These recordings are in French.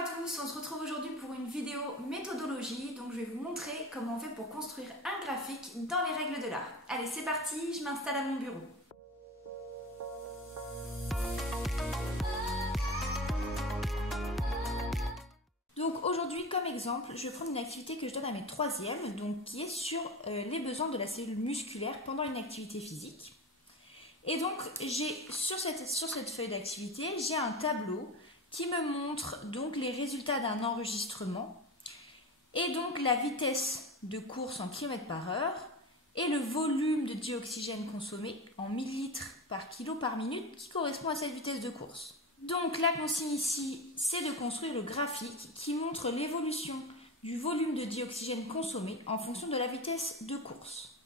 à tous, on se retrouve aujourd'hui pour une vidéo méthodologie. Donc je vais vous montrer comment on fait pour construire un graphique dans les règles de l'art. Allez, c'est parti, je m'installe à mon bureau. Donc aujourd'hui, comme exemple, je vais prendre une activité que je donne à mes troisièmes, donc qui est sur les besoins de la cellule musculaire pendant une activité physique. Et donc j'ai sur cette feuille d'activité, j'ai un tableau qui me montre donc les résultats d'un enregistrement et donc la vitesse de course en km/h et le volume de dioxygène consommé en millilitres par kilo par minute qui correspond à cette vitesse de course. Donc la consigne ici, c'est de construire le graphique qui montre l'évolution du volume de dioxygène consommé en fonction de la vitesse de course.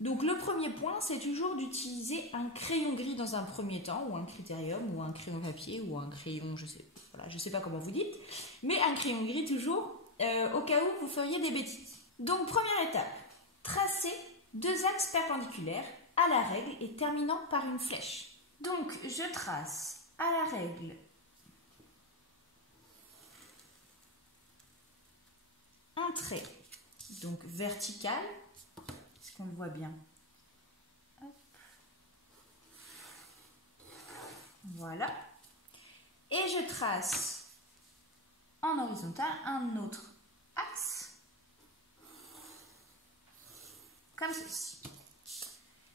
Donc le premier point, c'est toujours d'utiliser un crayon gris dans un premier temps, ou un critérium, ou un crayon papier, ou un crayon, je sais pas comment vous dites, mais un crayon gris toujours, au cas où vous feriez des bêtises. Donc première étape, tracer deux axes perpendiculaires à la règle et terminant par une flèche. Donc je trace à la règle un trait, donc vertical, qu'on le voit bien. Hop. Voilà. Et je trace en horizontal un autre axe, comme ceci.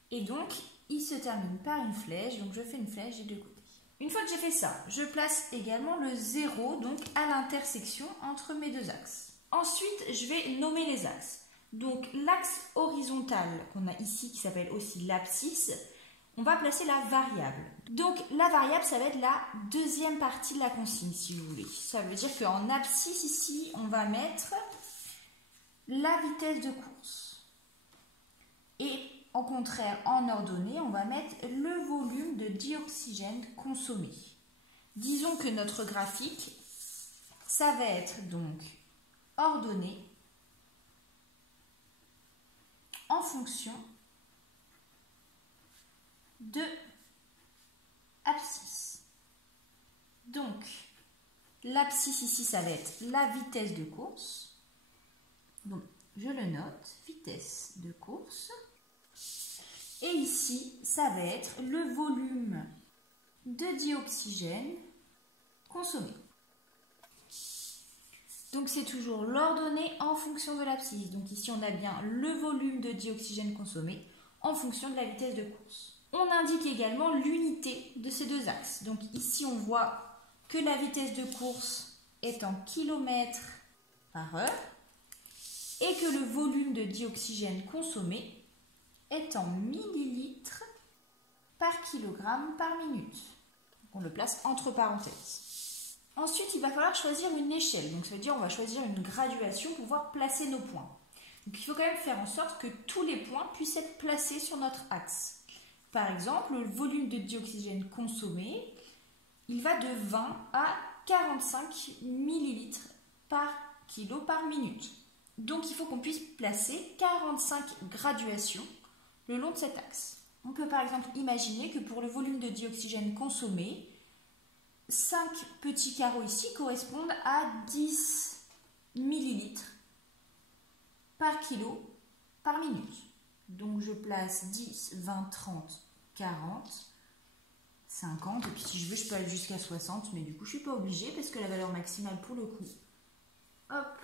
Et donc, il se termine par une flèche, donc je fais une flèche des deux côtés. Une fois que j'ai fait ça, je place également le 0, donc à l'intersection entre mes deux axes. Ensuite, je vais nommer les axes. Donc l'axe horizontal qu'on a ici qui s'appelle aussi l'abscisse, on va placer la variable. Donc la variable, ça va être la deuxième partie de la consigne si vous voulez. Ça veut dire qu'en abscisse ici, on va mettre la vitesse de course. Et au contraire, en ordonnée, on va mettre le volume de dioxygène consommé. Disons que notre graphique, ça va être donc ordonné en fonction de abscisse. Donc, l'abscisse ici, ça va être la vitesse de course. Donc, je le note, vitesse de course. Et ici, ça va être le volume de dioxygène consommé. Donc c'est toujours l'ordonnée en fonction de l'abscisse. Donc ici on a bien le volume de dioxygène consommé en fonction de la vitesse de course. On indique également l'unité de ces deux axes. Donc ici on voit que la vitesse de course est en kilomètres par heure et que le volume de dioxygène consommé est en millilitres par kilogramme par minute. Donc on le place entre parenthèses. Ensuite, il va falloir choisir une échelle. Donc, ça veut dire qu'on va choisir une graduation pour pouvoir placer nos points. Donc, il faut quand même faire en sorte que tous les points puissent être placés sur notre axe. Par exemple, le volume de dioxygène consommé, il va de 20 à 45 millilitres par kilo par minute. Donc, il faut qu'on puisse placer 45 graduations le long de cet axe. On peut par exemple imaginer que pour le volume de dioxygène consommé, 5 petits carreaux ici correspondent à 10 millilitres par kilo par minute. Donc je place 10, 20, 30, 40, 50 et puis si je veux je peux aller jusqu'à 60 mais du coup je ne suis pas obligée parce que la valeur maximale pour le coup, hop,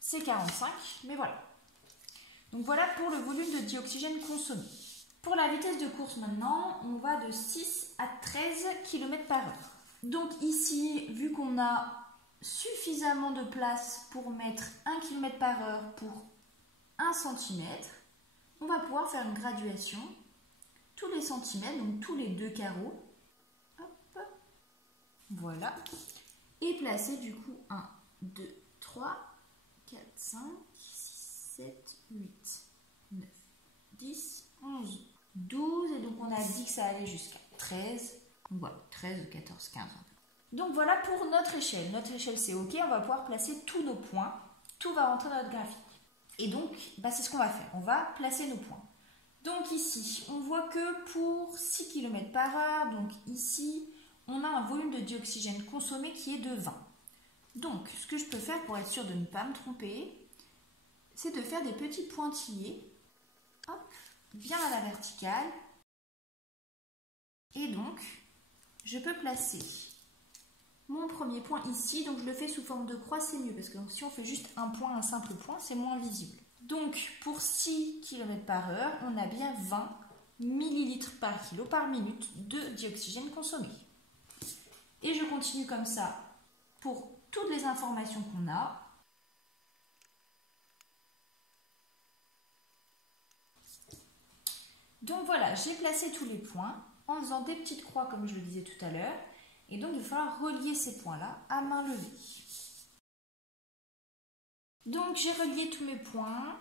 c'est 45 mais voilà. Donc voilà pour le volume de dioxygène consommé. Pour la vitesse de course maintenant, on va de 6 à 13 km/h. Donc ici, vu qu'on a suffisamment de place pour mettre 1 km/h pour 1 cm, on va pouvoir faire une graduation tous les centimètres, donc tous les deux carreaux. Hop, voilà. Et placer du coup 1, 2, 3, 4, 5, 6, 7, 8, 9, 10, 11, 12. Et donc on a dit que ça allait jusqu'à 13. Donc voilà, 13, 14, 15. Donc voilà pour notre échelle. Notre échelle c'est OK, on va pouvoir placer tous nos points. Tout va rentrer dans notre graphique. Et donc, c'est ce qu'on va faire. On va placer nos points. Donc ici, on voit que pour 6 km/h, donc ici, on a un volume de dioxygène consommé qui est de 20. Donc, ce que je peux faire pour être sûr de ne pas me tromper, c'est de faire des petits pointillés, hop, bien à la verticale. Et donc, je peux placer mon premier point ici. Donc, je le fais sous forme de croix, c'est mieux, parce que si on fait juste un point, un simple point, c'est moins visible. Donc, pour 6 km/h, on a bien 20 ml par kilo par minute de dioxygène consommé. Et je continue comme ça pour toutes les informations qu'on a. Donc voilà, j'ai placé tous les points en faisant des petites croix comme je le disais tout à l'heure. Et donc il va falloir relier ces points-là à main levée. Donc j'ai relié tous mes points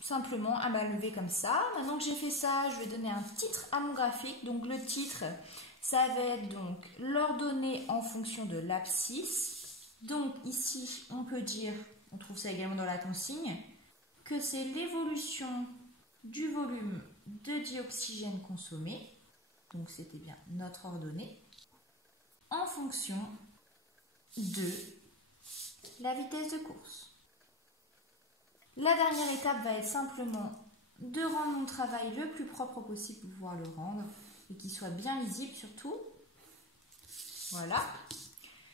simplement à main levée comme ça. Maintenant que j'ai fait ça, je vais donner un titre à mon graphique. Donc le titre, ça va être donc l'ordonnée en fonction de l'abscisse. Donc ici, on peut dire, on trouve ça également dans la consigne, que c'est l'évolution du volume de dioxygène consommé. Donc c'était bien notre ordonnée en fonction de la vitesse de course. La dernière étape va être simplement de rendre mon travail le plus propre possible pour pouvoir le rendre et qu'il soit bien lisible surtout. Voilà.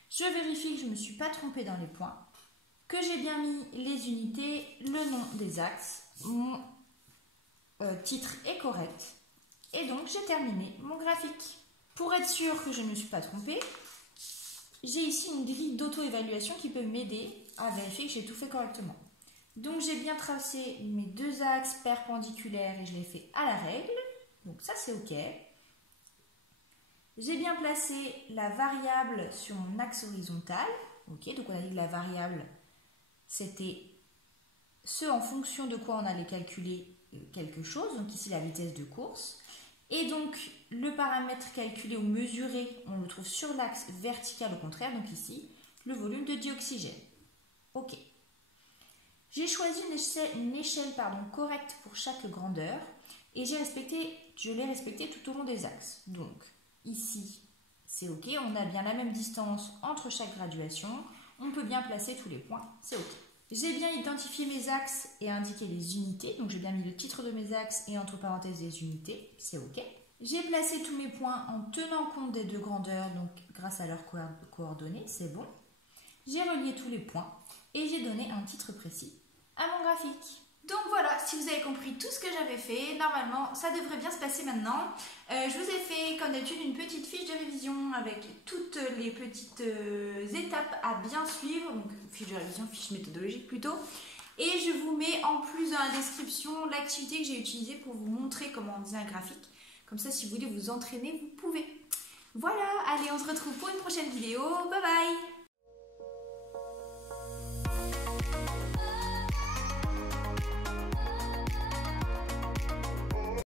Je vérifie que je ne me suis pas trompée dans les points, que j'ai bien mis les unités, le nom des axes, mon titre est correct et donc j'ai terminé mon graphique. Pour être sûr que je ne me suis pas trompée, j'ai ici une grille d'auto-évaluation qui peut m'aider à vérifier que j'ai tout fait correctement. Donc j'ai bien tracé mes deux axes perpendiculaires et je l'ai fait à la règle, donc ça c'est ok. J'ai bien placé la variable sur mon axe horizontal, ok, donc on a dit que la variable c'était ce en fonction de quoi on allait calculer quelque chose, donc ici la vitesse de course. Et donc, le paramètre calculé ou mesuré, on le trouve sur l'axe vertical au contraire, donc ici, le volume de dioxygène. Ok. J'ai choisi une échelle correcte pour chaque grandeur et je l'ai respecté tout au long des axes. Donc, ici, c'est ok, on a bien la même distance entre chaque graduation, on peut bien placer tous les points, c'est ok. J'ai bien identifié mes axes et indiqué les unités, donc j'ai bien mis le titre de mes axes et entre parenthèses les unités, c'est ok. J'ai placé tous mes points en tenant compte des deux grandeurs, donc grâce à leurs coordonnées, c'est bon. J'ai relié tous les points et j'ai donné un titre précis à mon graphique. Donc voilà, si vous avez compris tout ce que j'avais fait, normalement ça devrait bien se passer maintenant. Je vous ai fait comme d'habitude une petite fiche de révision avec toutes les petites étapes à bien suivre, donc fiche de révision, fiche méthodologique plutôt. Et je vous mets en plus dans la description l'activité que j'ai utilisée pour vous montrer comment on faisait un graphique. Comme ça, si vous voulez vous entraîner, vous pouvez. Voilà, allez, on se retrouve pour une prochaine vidéo. Bye bye!